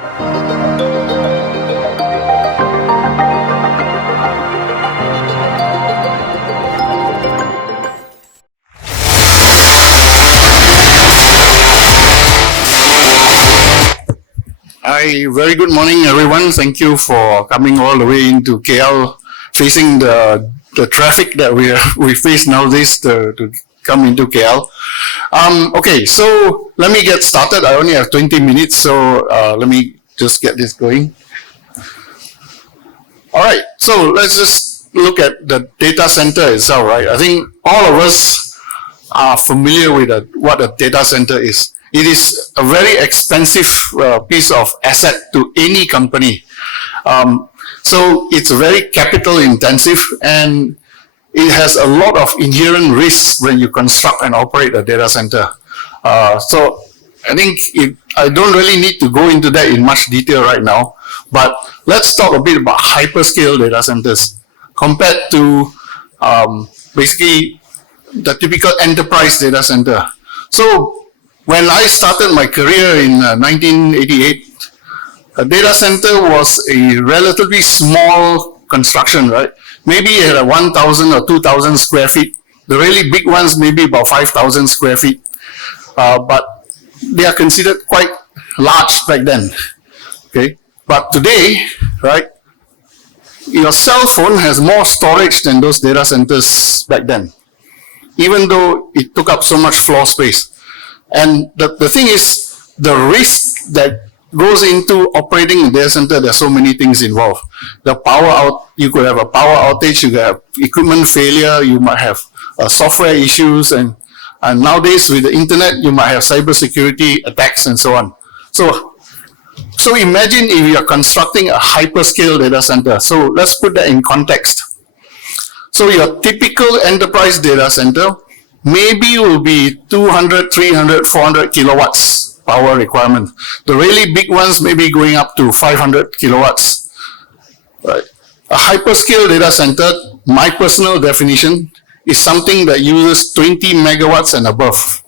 Hi, very good morning, everyone. Thank you for coming all the way into KL, facing the traffic that we face nowadays to come into KL. Okay, so let me get started. I only have 20 minutes, so let me just get this going. All right, so let's just look at the data center itself, right? I think all of us are familiar with what a data center is. It is a very expensive piece of asset to any company. So it's very capital intensive, and it has a lot of inherent risks when you construct and operate a data center. So I think I don't really need to go into that in much detail right now, but let's talk a bit about hyperscale data centers compared to basically the typical enterprise data center. So when I started my career in 1988, a data center was a relatively small construction, right? Maybe it had 1,000 or 2,000 square feet. The really big ones maybe about 5,000 square feet. But they are considered quite large back then, okay? But today, right, your cell phone has more storage than those data centers back then, even though it took up so much floor space. And the thing is, the risk that goes into operating a data center, there's so many things involved. The power out, you could have a power outage, you could have equipment failure, you might have software issues, and nowadays with the internet, you might have cybersecurity attacks and so on. So imagine if you're constructing a hyperscale data center. So let's put that in context. So your typical enterprise data center maybe will be 200, 300, 400 kilowatts power requirement. The really big ones may be going up to 500 kilowatts. Right. A hyperscale data center, my personal definition, is something that uses 20 megawatts and above.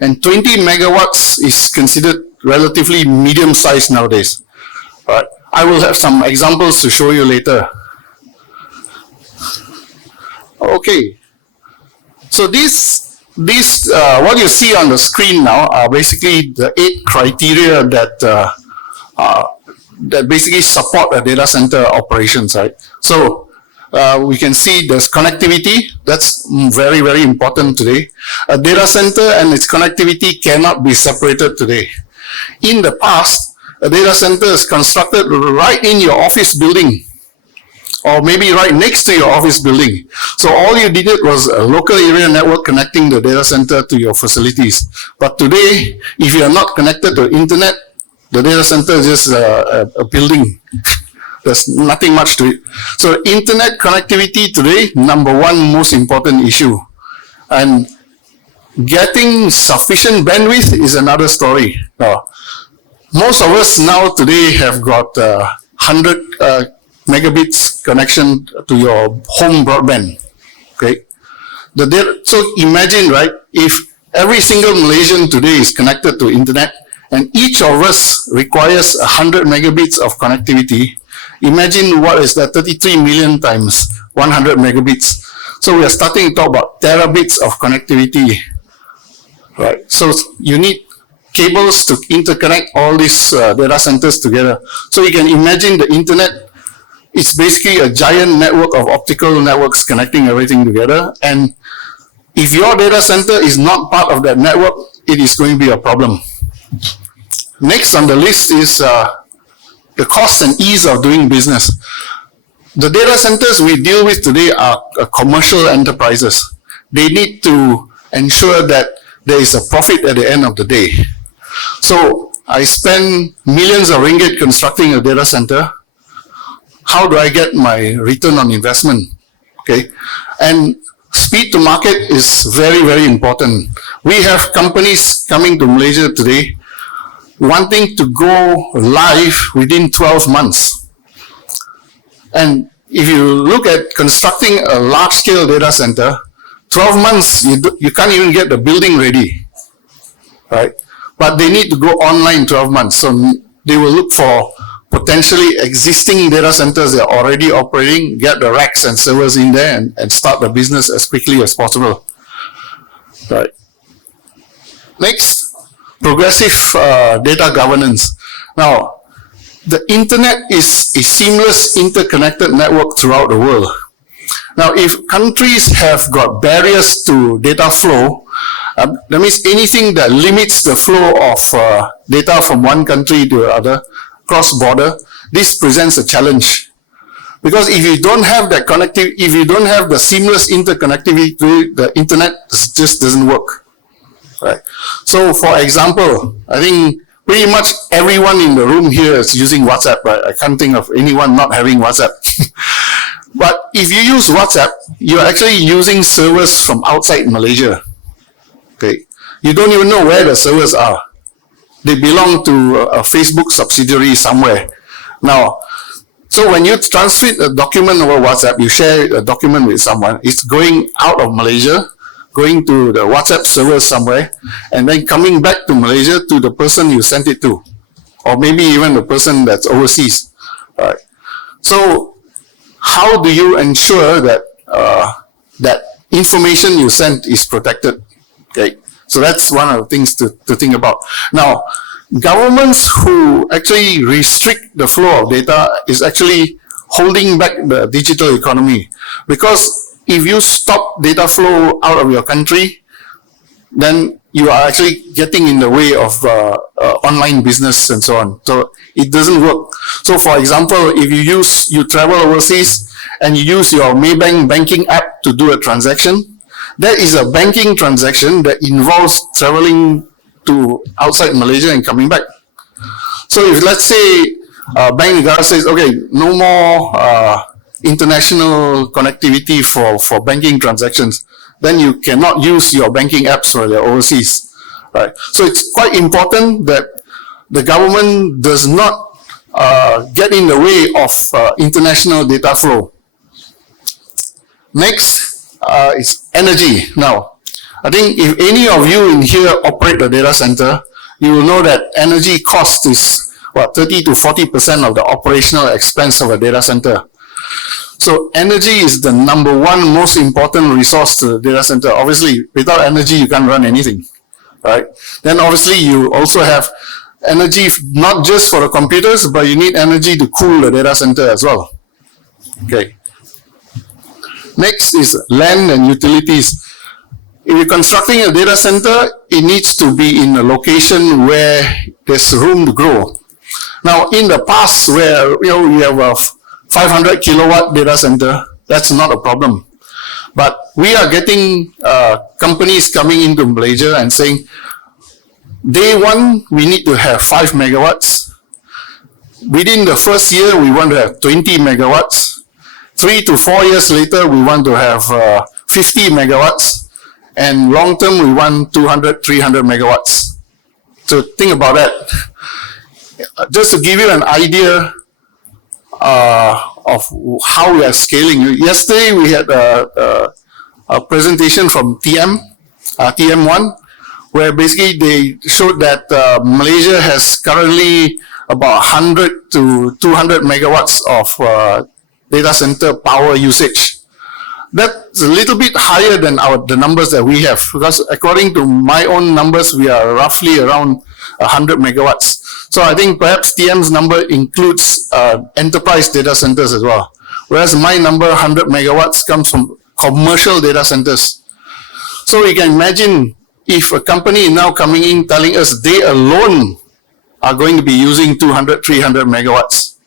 And 20 megawatts is considered relatively medium size nowadays. Right. I will have some examples to show you later. Okay. So what you see on the screen now are basically the 8 criteria that that basically support a data center operations, right? So we can see there's connectivity. That's very, very important today. A data center and its connectivity cannot be separated today. In the past, a data center is constructed right in your office building, or maybe right next to your office building. So all you needed was a local area network connecting the data center to your facilities. But today, if you are not connected to internet, the data center is just a building. There's nothing much to it. So internet connectivity today, number one most important issue. And getting sufficient bandwidth is another story. Most of us now today have got 100 megabits connection to your home broadband, okay? So imagine, right, if every single Malaysian today is connected to internet and each of us requires 100 megabits of connectivity, imagine what is that, 33 million times 100 megabits. So we are starting to talk about terabits of connectivity, right? So you need cables to interconnect all these data centers together. So you can imagine the internet. It's basically a giant network of optical networks connecting everything together. And if your data center is not part of that network, it is going to be a problem. Next on the list is the cost and ease of doing business. The data centers we deal with today are commercial enterprises. They need to ensure that there is a profit at the end of the day. So I spend millions of ringgit constructing a data center. How do I get my return on investment? Okay, and speed to market is very, very important. We have companies coming to Malaysia today wanting to go live within 12 months. And if you look at constructing a large-scale data center, 12 months, you can't even get the building ready, right? But they need to go online 12 months. So they will look for potentially existing data centers that are already operating, get the racks and servers in there, and start the business as quickly as possible. Right. Next, progressive data governance. Now, the internet is a seamless interconnected network throughout the world. Now, if countries have got barriers to data flow, that means anything that limits the flow of data from one country to another, cross-border, this presents a challenge. Because if you don't have that connectivity, if you don't have the seamless interconnectivity, the internet just doesn't work. Right? So, for example, I think pretty much everyone in the room here is using WhatsApp, right? I can't think of anyone not having WhatsApp. But if you use WhatsApp, you're actually using servers from outside Malaysia. Okay, you don't even know where the servers are. They belong to a Facebook subsidiary somewhere. Now, so when you transmit a document over WhatsApp, you share a document with someone, it's going out of Malaysia, going to the WhatsApp server somewhere, and then coming back to Malaysia to the person you sent it to, or maybe even the person that's overseas. Right. So, how do you ensure that that information you sent is protected? Okay, so that's one of the things to think about. Now, governments who actually restrict the flow of data is actually holding back the digital economy, because if you stop data flow out of your country, then you are actually getting in the way of online business and so on. So it doesn't work. So for example, if you travel overseas and you use your Maybank banking app to do a transaction, that is a banking transaction that involves traveling to outside Malaysia and coming back. So if let's say Bank Negara says, okay, no more international connectivity for banking transactions, then you cannot use your banking apps when they're overseas. Right? So it's quite important that the government does not get in the way of international data flow. Next is energy. Now, I think if any of you in here operate a data center, you will know that energy cost is 30 to 40% of the operational expense of a data center. So energy is the number one most important resource to the data center. Obviously, without energy, you can't run anything, right? Then obviously, you also have energy not just for the computers, but you need energy to cool the data center as well. Okay. Next is land and utilities. If you're constructing a data center, it needs to be in a location where there's room to grow. Now, in the past, where we have a 500 kilowatt data center, that's not a problem. But we are getting companies coming into Malaysia and saying, day one, we need to have 5 megawatts. Within the first year, we want to have 20 megawatts. 3 to 4 years later, we want to have 50 megawatts. And long term, we want 200, 300 megawatts. So think about that. Just to give you an idea of how we are scaling. Yesterday, we had a presentation from TM1, where basically they showed that Malaysia has currently about 100 to 200 megawatts of data center power usage. That's a little bit higher than the numbers that we have, because according to my own numbers, we are roughly around 100 megawatts. So I think perhaps TM's number includes enterprise data centers as well. Whereas my number, 100 megawatts, comes from commercial data centers. So you can imagine if a company is now coming in telling us they alone are going to be using 200, 300 megawatts.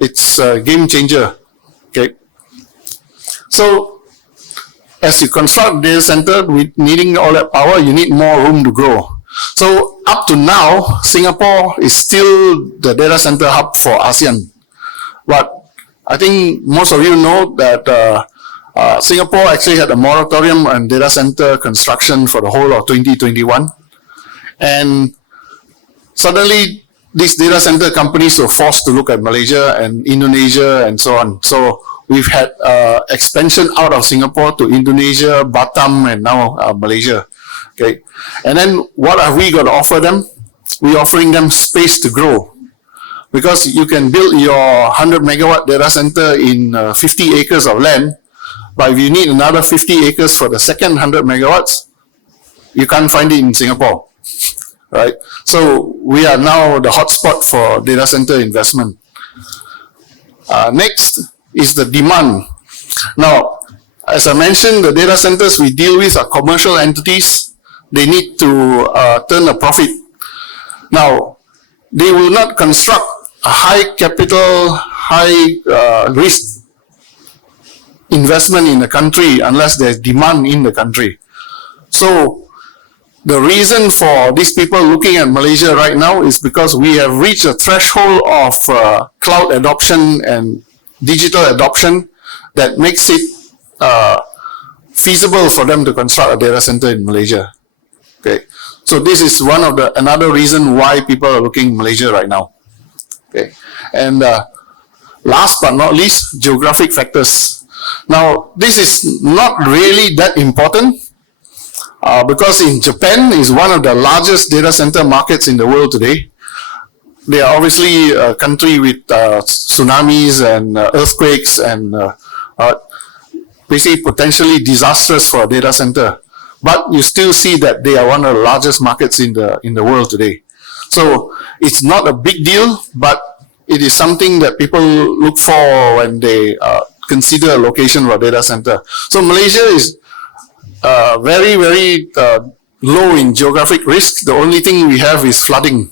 It's a game changer. Okay. So as you construct data center with needing all that power, you need more room to grow. So up to now, Singapore is still the data center hub for ASEAN. But I think most of you know that Singapore actually had a moratorium on data center construction for the whole of 2021. And suddenly, these data center companies were forced to look at Malaysia and Indonesia and so on. So we've had expansion out of Singapore to Indonesia, Batam, and now Malaysia. Okay, and then what have we got to offer them? We're offering them space to grow. because you can build your 100 megawatt data center in 50 acres of land, but if you need another 50 acres for the second 100 megawatts, you can't find it in Singapore, right? So we are now the hotspot for data center investment. Next is the demand. Now, as I mentioned, the data centers we deal with are commercial entities. They need to turn a profit. Now, they will not construct a high capital, high risk investment in the country unless there's demand in the country. So, the reason for these people looking at Malaysia right now is because we have reached a threshold of cloud adoption and digital adoption that makes it feasible for them to construct a data center in Malaysia. Okay, so this is one of another reason why people are looking in Malaysia right now. Okay, and last but not least, geographic factors. Now, this is not really that important because in Japan is one of the largest data center markets in the world today. They are obviously a country with tsunamis and earthquakes and basically potentially disastrous for a data center. But you still see that they are one of the largest markets in the world today. So it's not a big deal, but it is something that people look for when they consider a location for a data center. So Malaysia is very, very low in geographic risk. The only thing we have is flooding.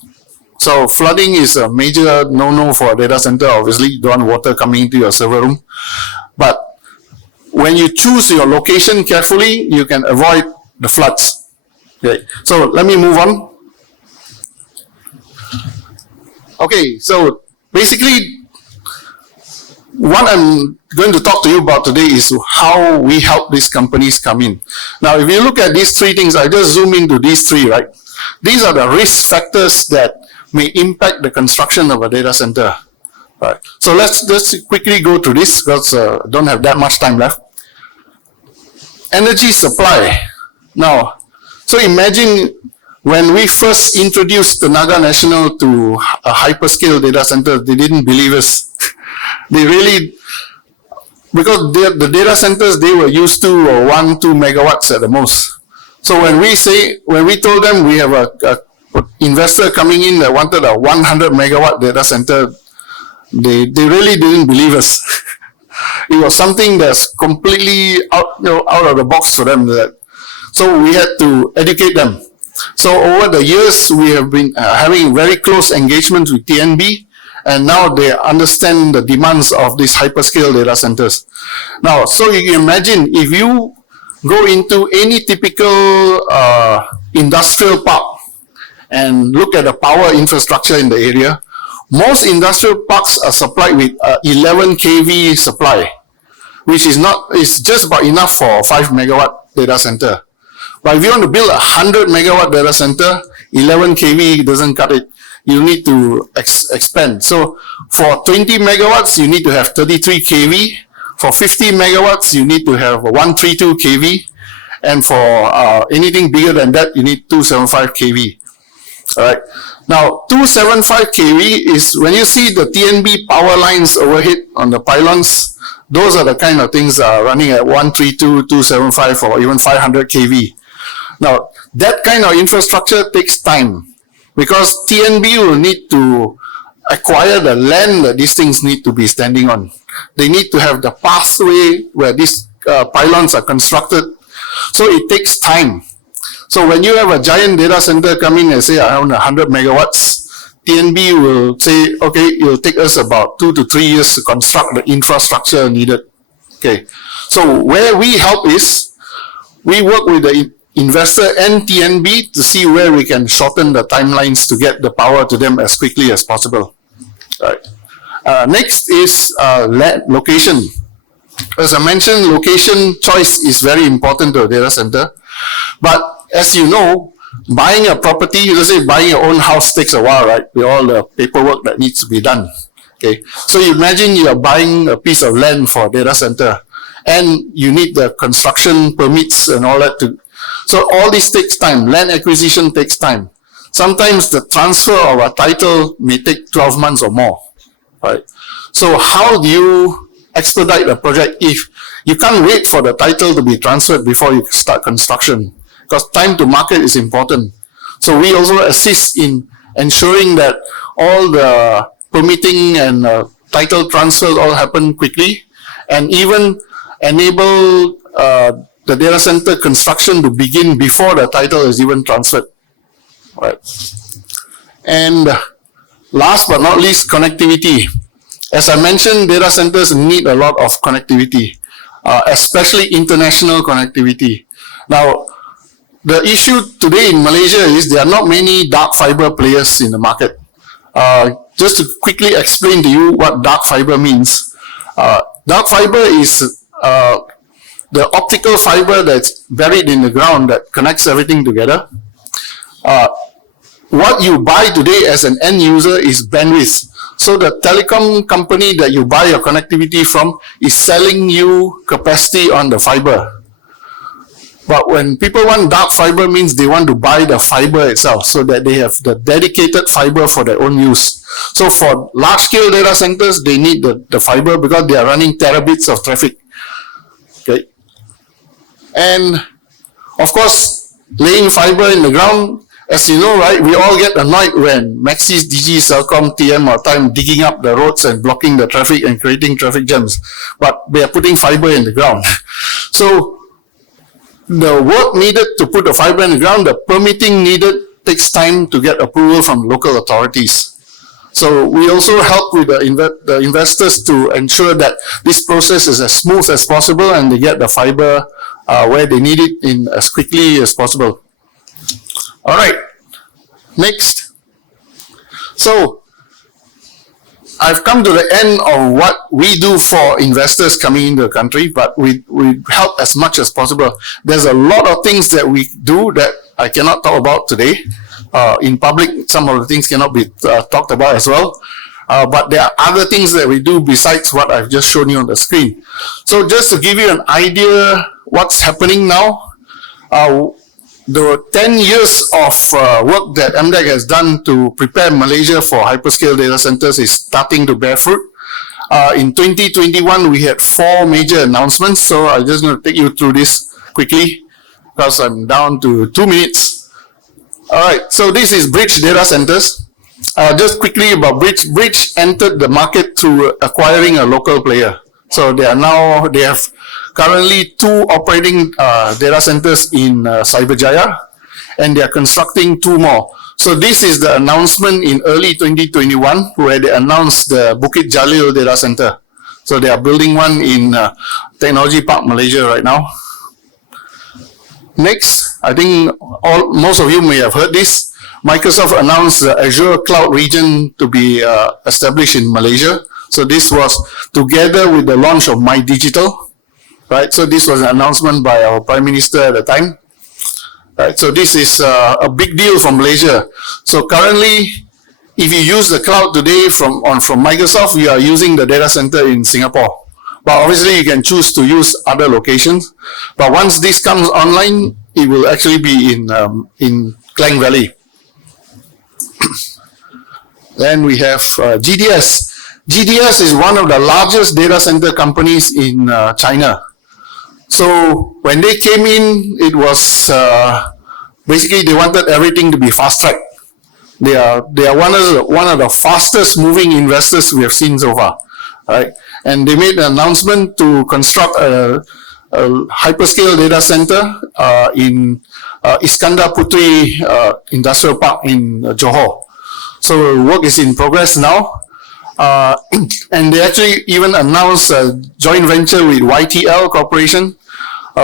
So flooding is a major no-no for a data center. Obviously, you don't want water coming into your server room. But when you choose your location carefully, you can avoid the floods. Okay, so let me move on. Okay, so basically, what I'm going to talk to you about today is how we help these companies come in. Now, if you look at these three things, I just zoom into these three, right? These are the risk factors that may impact the construction of a data center. Right. So let's just quickly go through this because I don't have that much time left. Energy supply. Now, so imagine when we first introduced the Naga National to a hyperscale data center, they didn't believe us. They really, because the data centers they were used to were 1-2 megawatts at the most. So when we told them we have a investor coming in that wanted a 100 megawatt data center, they really didn't believe us. It was something that's completely out of the box for them. So we had to educate them. So over the years, we have been having very close engagement with TNB, and now they understand the demands of these hyperscale data centers. Now, so you can imagine if you go into any typical industrial park and look at the power infrastructure in the area, most industrial parks are supplied with 11 kV supply, which is just about enough for a 5 megawatt data center. But if you want to build a 100 megawatt data center, 11 kV doesn't cut it. You need to expand. So for 20 megawatts, you need to have 33 kV. For 50 megawatts, you need to have 132 kV. And for anything bigger than that, you need 275 kV. All right. Now, 275 kV is when you see the TNB power lines overhead on the pylons, those are the kind of things running at 132, 275, or even 500 kV. Now, that kind of infrastructure takes time because TNB will need to acquire the land that these things need to be standing on. They need to have the pathway where these pylons are constructed. So it takes time. So when you have a giant data center come in and say around 100 megawatts, TNB will say, okay, it will take us about 2 to 3 years to construct the infrastructure needed. Okay. So where we help is, we work with the investor and TNB to see where we can shorten the timelines to get the power to them as quickly as possible. All right. Next is location. As I mentioned, location choice is very important to a data center. But as you know, buying a property, let's say buying your own house takes a while, right? With all the paperwork that needs to be done. Okay. So you imagine you are buying a piece of land for a data center and you need the construction permits and all that. So all this takes time. Land acquisition takes time. sometimes the transfer of a title may take 12 months or more, right? So how do you expedite a project if you can't wait for the title to be transferred before you start construction? Because time to market is important. So we also assist in ensuring that all the permitting and title transfers all happen quickly, and even enable the data center construction to begin before the title is even transferred. Right. And last but not least, connectivity. As I mentioned, data centers need a lot of connectivity, especially international connectivity. Now, the issue today in Malaysia is there are not many dark fiber players in the market. Just to quickly explain to you what dark fiber means. Dark fiber is the optical fiber that's buried in the ground that connects everything together. What you buy today as an end user is bandwidth. So the telecom company that you buy your connectivity from is selling you capacity on the fiber. But when people want dark fiber, means they want to buy the fiber itself so that they have the dedicated fiber for their own use. So for large-scale data centers, they need the fiber because they are running terabits of traffic. Okay. And of course, laying fiber in the ground, as you know, right, we all get annoyed when Maxis, DG, Celcom, TM are time digging up the roads and blocking the traffic and creating traffic jams. But they are putting fiber in the ground. So the work needed to put the fiber in the ground, the permitting needed takes time to get approval from local authorities. So we also help with the investors to ensure that this process is as smooth as possible and they get the fiber where they need it in as quickly as possible. All right, next. So I've come to the end of what we do for investors coming into the country, but we help as much as possible. There's a lot of things that we do that I cannot talk about today. In public, some of the things cannot be talked about as well. But there are other things that we do besides what I've just shown you on the screen. So just to give you an idea what's happening now, the 10 years of work that MDEC has done to prepare Malaysia for hyperscale data centers is starting to bear fruit. In 2021, we had 4 major announcements. So I'm just going to take you through this quickly because I'm down to 2 minutes. All right, so this is Bridge Data Centers. Just quickly about Bridge. Bridge entered the market through acquiring a local player. So they have currently 2 operating data centers in Cyberjaya, and they are constructing 2 more. So this is the announcement in early 2021 where they announced the Bukit Jalil data center. So they are building one in Technology Park, Malaysia right now. Next, I think most of you may have heard this. Microsoft announced the Azure Cloud region to be established in Malaysia. So this was together with the launch of MyDigital. Right, so this was an announcement by our Prime Minister at the time. Right, so this is a big deal for Malaysia. So currently, if you use the cloud today from Microsoft, we are using the data center in Singapore. But obviously, you can choose to use other locations. But once this comes online, it will actually be in Klang Valley. Then we have GDS. GDS is one of the largest data center companies in China. So when they came in, it was basically they wanted everything to be fast-tracked. They are one of the fastest moving investors we have seen so far, right? And they made an announcement to construct a hyperscale data center in Iskandar Putri Industrial Park in Johor. So work is in progress now. And they actually even announced a joint venture with YTL Corporation.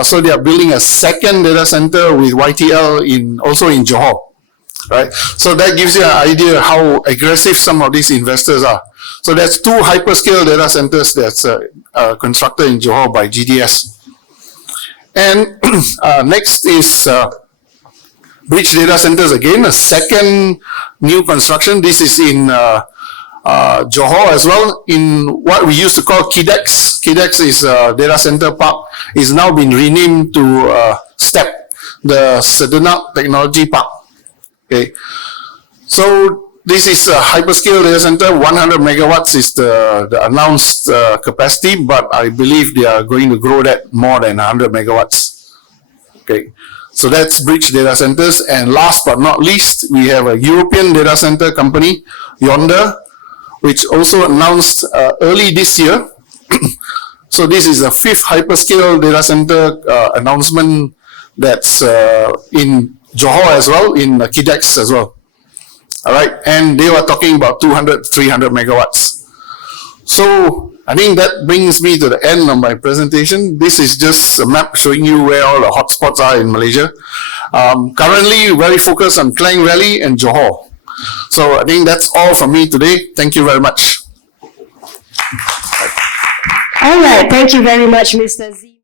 So they are building a second data center with YTL also in Johor. Right? So that gives you an idea how aggressive some of these investors are. So that's 2 hyperscale data centers that's constructed in Johor by GDS. And next is Bridge Data Centers again, a second new construction. This is in Johor as well, in what we used to call KIDEX. KIDEX is a data center park. It's now been renamed to STEP, the Sedenak Technology Park. Okay, So this is a hyperscale data center. 100 megawatts is the announced capacity, but I believe they are going to grow that more than 100 megawatts. Okay, so that's Bridge Data Centers. And last but not least, we have a European data center company, Yonder, which also announced early this year. So this is the 5th hyperscale data center announcement that's in Johor as well, in KIDEX as well. All right, and they were talking about 200, 300 megawatts. So I think that brings me to the end of my presentation. This is just a map showing you where all the hotspots are in Malaysia. Currently, very focused on Klang Valley and Johor. So I think that's all from me today. Thank you very much. All right, thank you very much, Mr. Z.